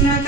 Krishna